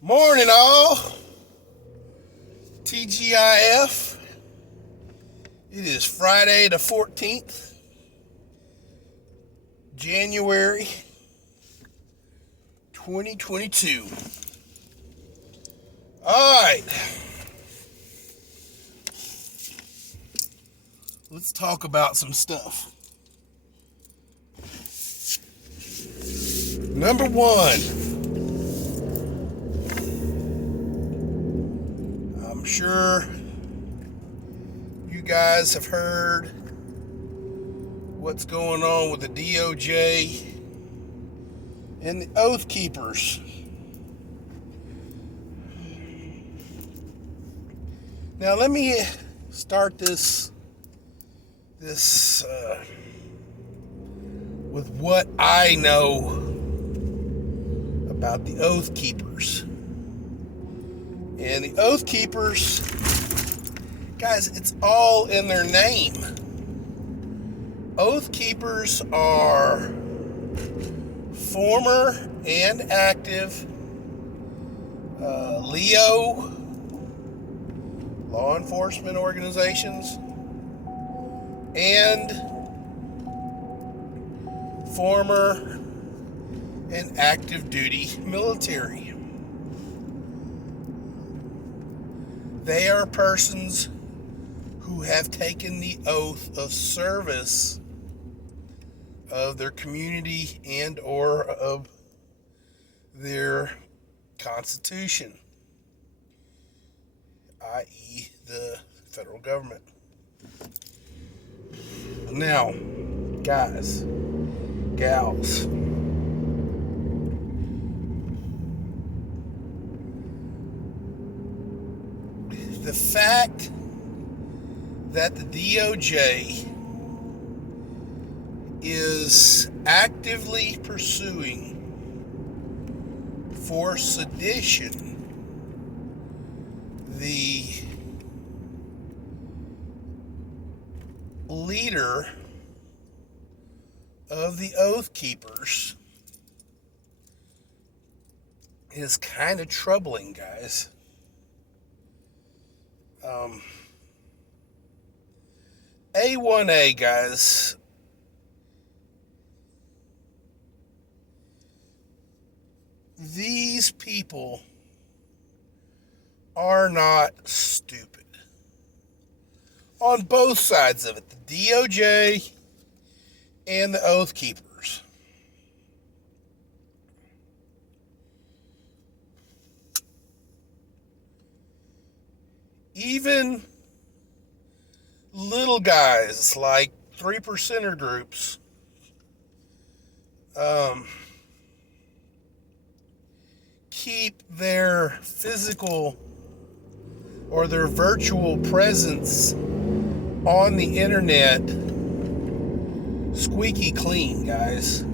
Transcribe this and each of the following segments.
Morning, all. TGIF. It is Friday the 14th, January 2022. All right. Let's talk about some stuff. Number one, I'm sure you guys have heard what's going on with the DOJ and the Oath Keepers. Now let me start this with what I know about the Oath Keepers. And the Oath Keepers, guys, it's all in their name. Oath Keepers are former and active LEO law enforcement organizations and former and active duty military. They are persons who have taken the oath of service of their community and or of their constitution, i.e. the federal government. Now, guys, gals, the fact that the DOJ is actively pursuing for sedition the leader of the Oath Keepers is kind of troubling, guys. A1A, guys. These people are not stupid. On both sides of it, the DOJ and the Oath Keepers. Even little guys like 3%er groups keep their physical or their virtual presence on the internet squeaky clean, guys.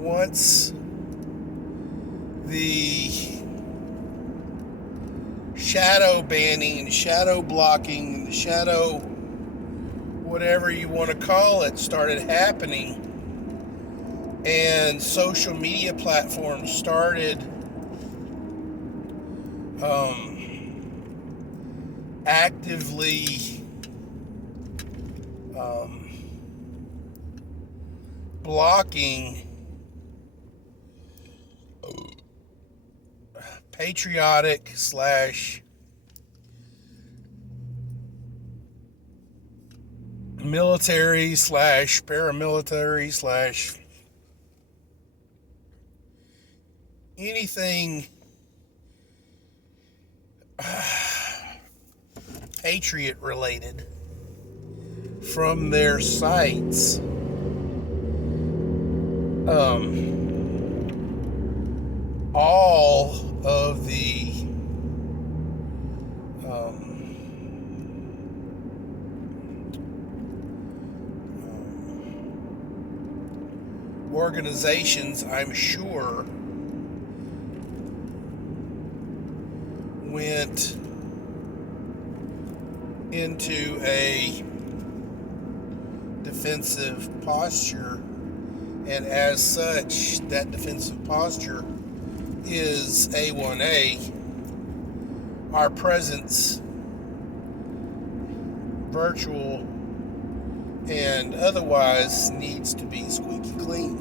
Once the shadow banning and shadow blocking and the shadow whatever you want to call it started happening, and social media platforms started actively blocking patriotic slash military slash paramilitary slash anything patriot related from their sites. All of the organizations, I'm sure, went into a defensive posture, and as such, that defensive posture is A1A. Our presence, virtual and otherwise, needs to be squeaky clean.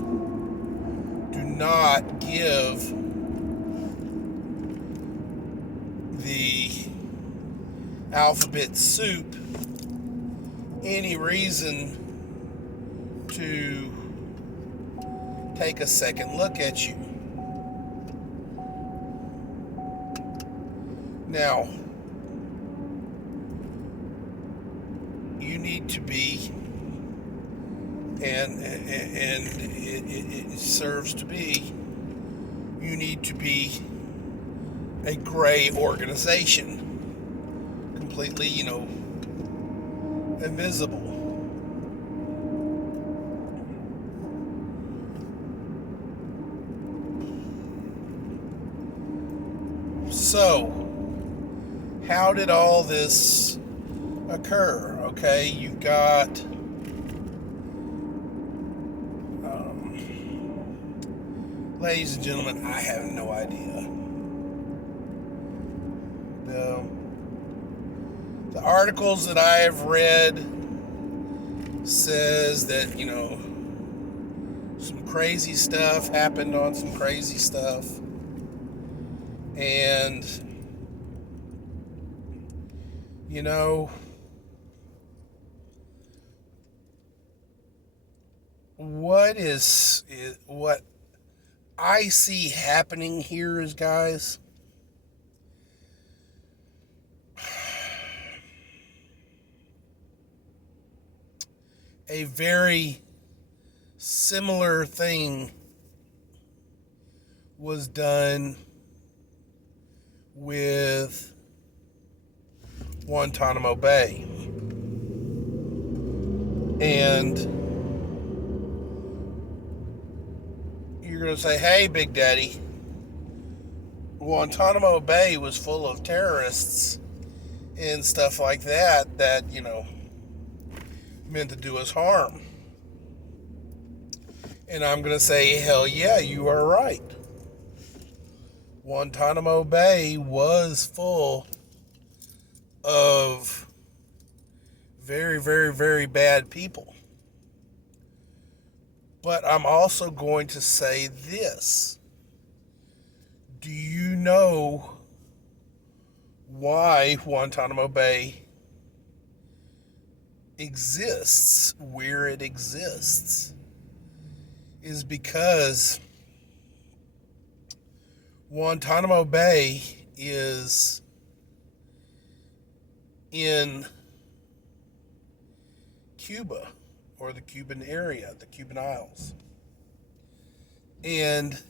Do not give the alphabet soup any reason to take a second look at you. Now, you need to be, and it serves to be, you need to be a gray organization, completely, invisible. So, how did all this occur? Okay, you've got ladies and gentlemen, I have no idea. The articles that I have read says that, some crazy stuff happened on some crazy stuff. And, what I see happening here is, guys, a very similar thing was done with Guantanamo Bay. And you're going to say, hey, Big Daddy, Guantanamo Bay was full of terrorists and stuff like that, meant to do us harm. And I'm going to say, hell yeah, you are right. Guantanamo Bay was full of very, very, very bad people. But I'm also going to say this. Do you know why Guantanamo Bay exists where it exists? Is because Guantanamo Bay is in Cuba, or the Cuban area, the Cuban Isles. And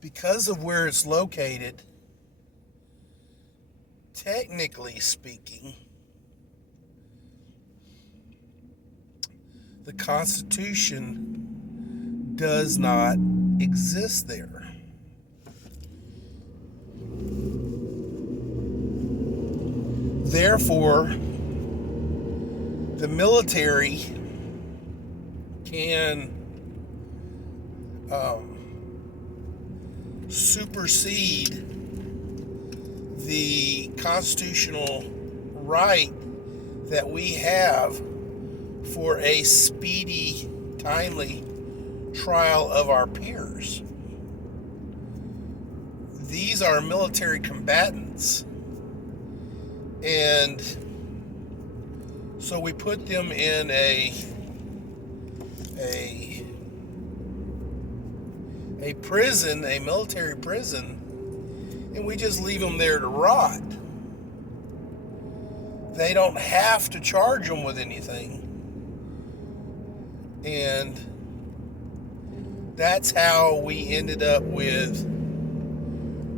because of where it's located, technically speaking, the Constitution does not exist there. Therefore, the military can supersede the constitutional right that we have for a speedy, timely trial of our peers. These are military combatants, and so we put them in a prison, a military prison, and we just leave them there to rot. They don't have to charge them with anything. And that's how we ended up with,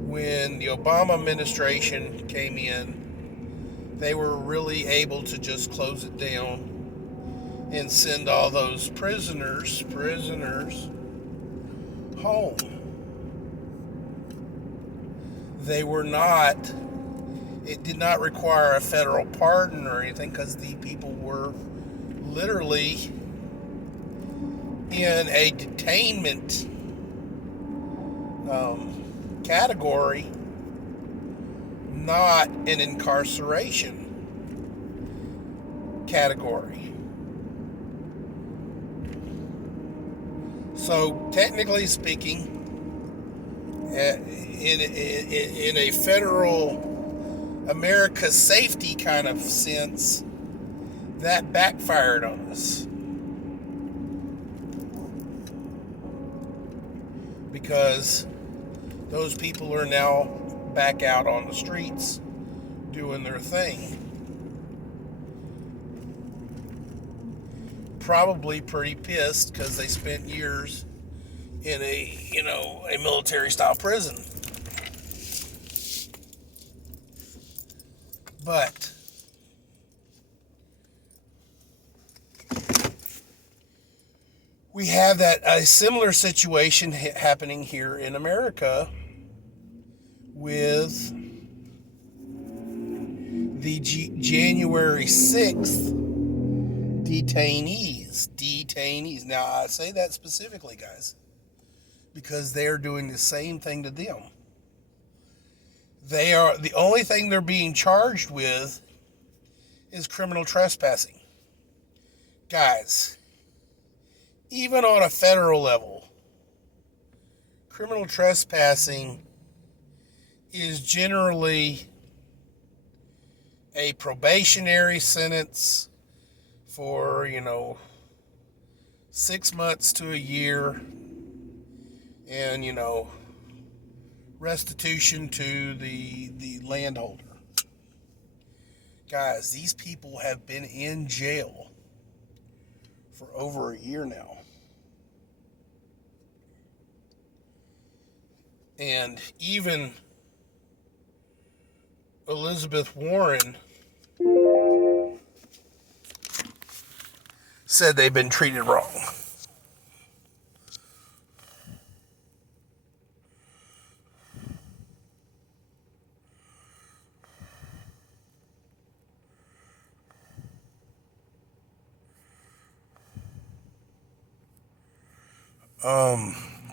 when the Obama administration came in, they were really able to just close it down and send all those prisoners home. They were not It did not require a federal pardon or anything because the people were literally in a detainment category, not an incarceration category. So, technically speaking, in a federal America's safety kind of sense, that backfired on us. Because those people are now back out on the streets doing their thing. Probably pretty pissed because they spent years in a military style prison. But we have a similar situation happening here in America with the January 6th detainees. Now, I say that specifically, guys, because they're doing the same thing to them. They are, the only thing they're being charged with is criminal trespassing. Guys, even on a federal level, criminal trespassing is generally a probationary sentence for, 6 months to a year, and, restitution to the landholder. Guys, these people have been in jail for over a year now. And even Elizabeth Warren said they've been treated wrong.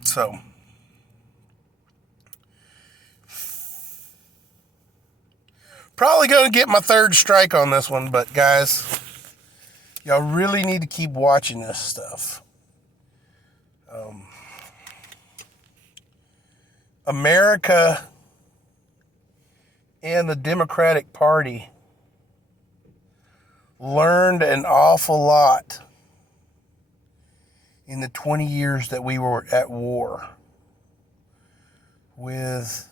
So probably going to get my third strike on this one, but guys, y'all really need to keep watching this stuff. America and the Democratic Party learned an awful lot in the 20 years that we were at war with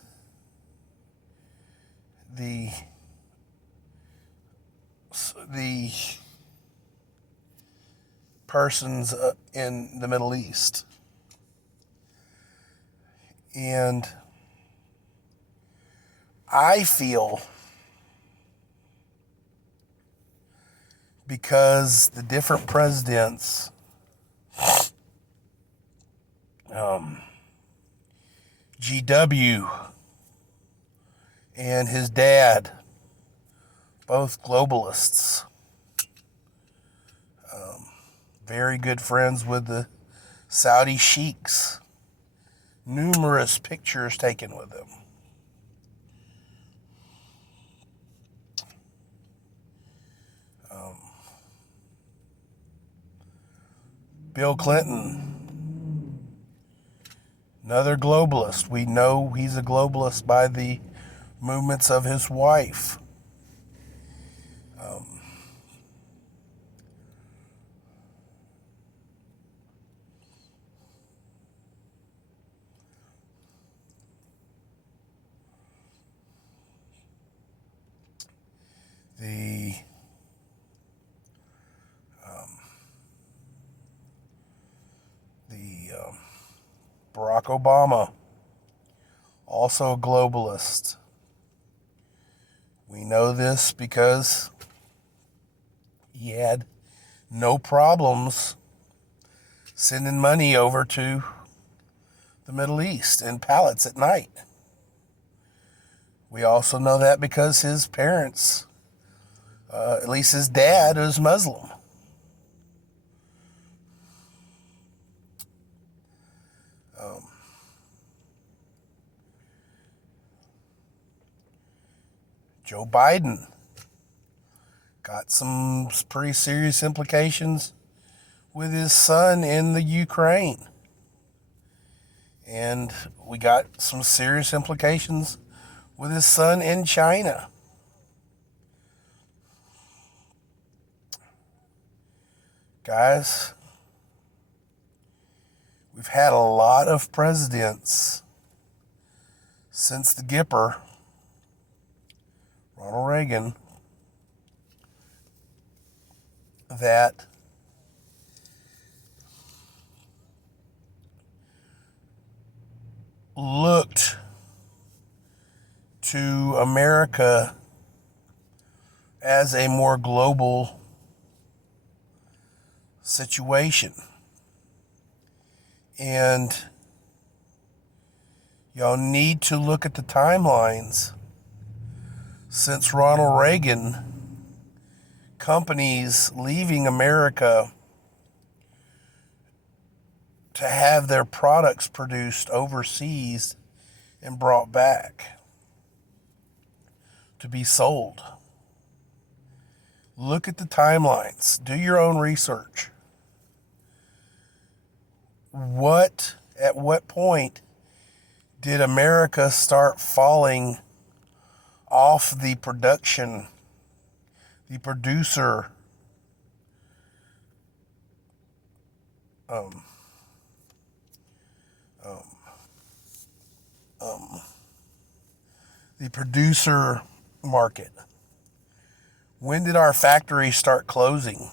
the persons in the Middle East. And I feel because the different presidents, GW and his dad, both globalists, very good friends with the Saudi sheiks, numerous pictures taken with them. Bill Clinton, another globalist. We know he's a globalist by the movements of his wife. Barack Obama, also a globalist. We know this because he had no problems sending money over to the Middle East in pallets at night. We also know that because his parents, at least his dad, is Muslim. Joe Biden got some pretty serious implications with his son in the Ukraine. And we got some serious implications with his son in China. Guys, we've had a lot of presidents since the Gipper, Ronald Reagan, that looked to America as a more global situation. And y'all need to look at the timelines. Since Ronald Reagan, companies leaving America to have their products produced overseas and brought back to be sold. Look at the timelines. Do your own research. At what point did America start falling off the producer the producer market? When did our factories start closing?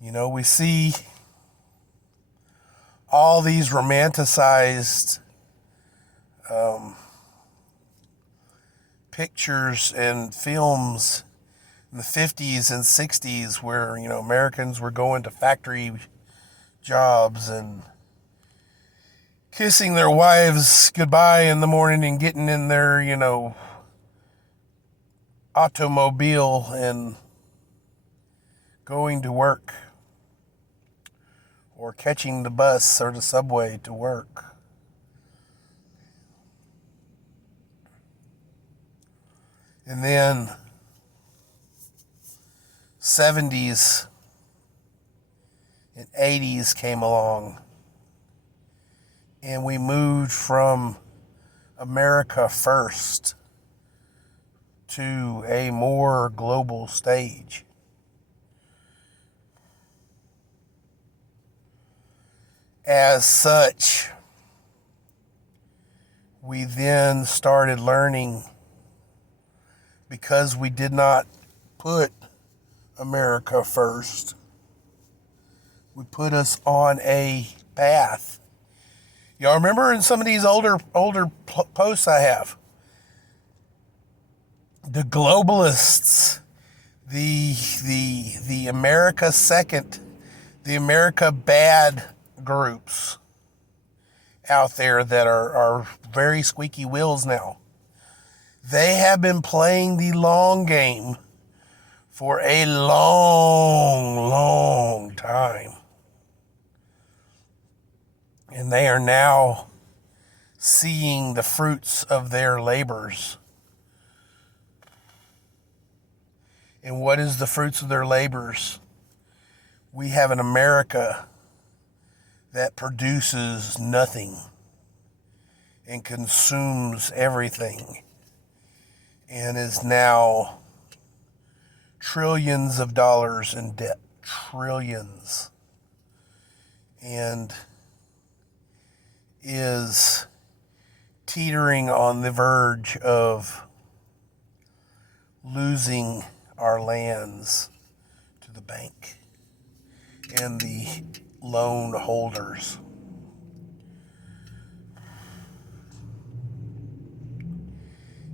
You know, we see all these romanticized pictures and films in the 50s and 60s where, you know, Americans were going to factory jobs and kissing their wives goodbye in the morning and getting in their, you know, automobile and going to work or catching the bus or the subway to work. And then 70s and 80s came along, and we moved from America first to a more global stage. As such, we then started learning, because we did not put America first, we put us on a path. Y'all remember in some of these older posts I have, the globalists, the America second, the America bad groups out there that are very squeaky wheels now. They have been playing the long game for a long time. And they are now seeing the fruits of their labors. And what is the fruits of their labors? We have an America that produces nothing and consumes everything, and is now trillions of dollars in debt. Trillions. And is teetering on the verge of losing our lands to the bank and the loan holders.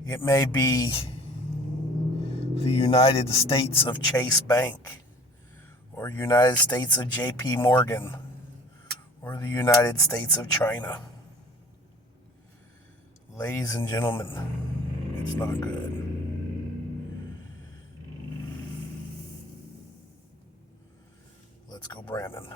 It may be the United States of Chase Bank, or United States of JP Morgan, or the United States of China. Ladies and gentlemen, it's not good. Let's go, Brandon.